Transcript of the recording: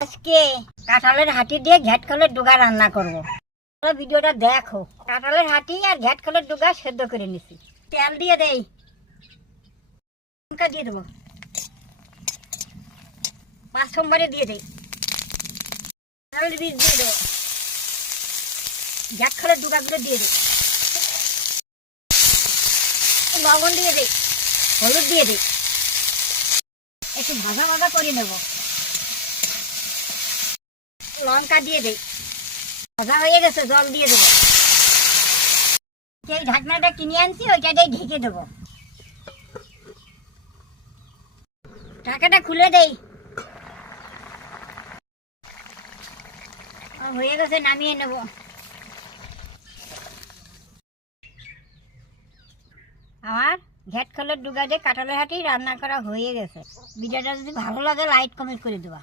আজকে কাঁঠালের হাঁটি দিয়ে ঘ্যাটকলের ডুগা রান্না করব। ভিডিওটা দেখো। কাঁঠালের হাঁটি আর ঘ্যাটকলের ডুগা সেদ্ধ করে নিছি। তেল দিয়ে দেই, লঙ্কা দিয়ে দেবো, পাঁচ সোমবারে দিয়ে দেই, কাঁঠালের বীজ দিয়ে দেবো, ঘ্যাটকলের ডুগাগুলো দিয়ে দেই, লবণ দিয়ে দেই, হলুদ দিয়ে দেই, একটু ভাজা ভাজা করে নেব। লঙ্কা দিয়ে দেই, ভাজা হয়ে গেছে, জল দিয়ে দেবো। সেই ঢাকনাটা কিনে আনছি, ওইটা দিয়ে ঢেকে দেবো। ঢাকাটা খুলে দেই, হয়ে গেছে, নামিয়ে নেব। আমার ঘ্যাটকলের ডুগা দিয়ে কাঁঠালের হাঁটি রান্না করা হয়ে গেছে। ভিডিওটা যদি ভালো লাগে লাইক কমেন্ট করে দেবা।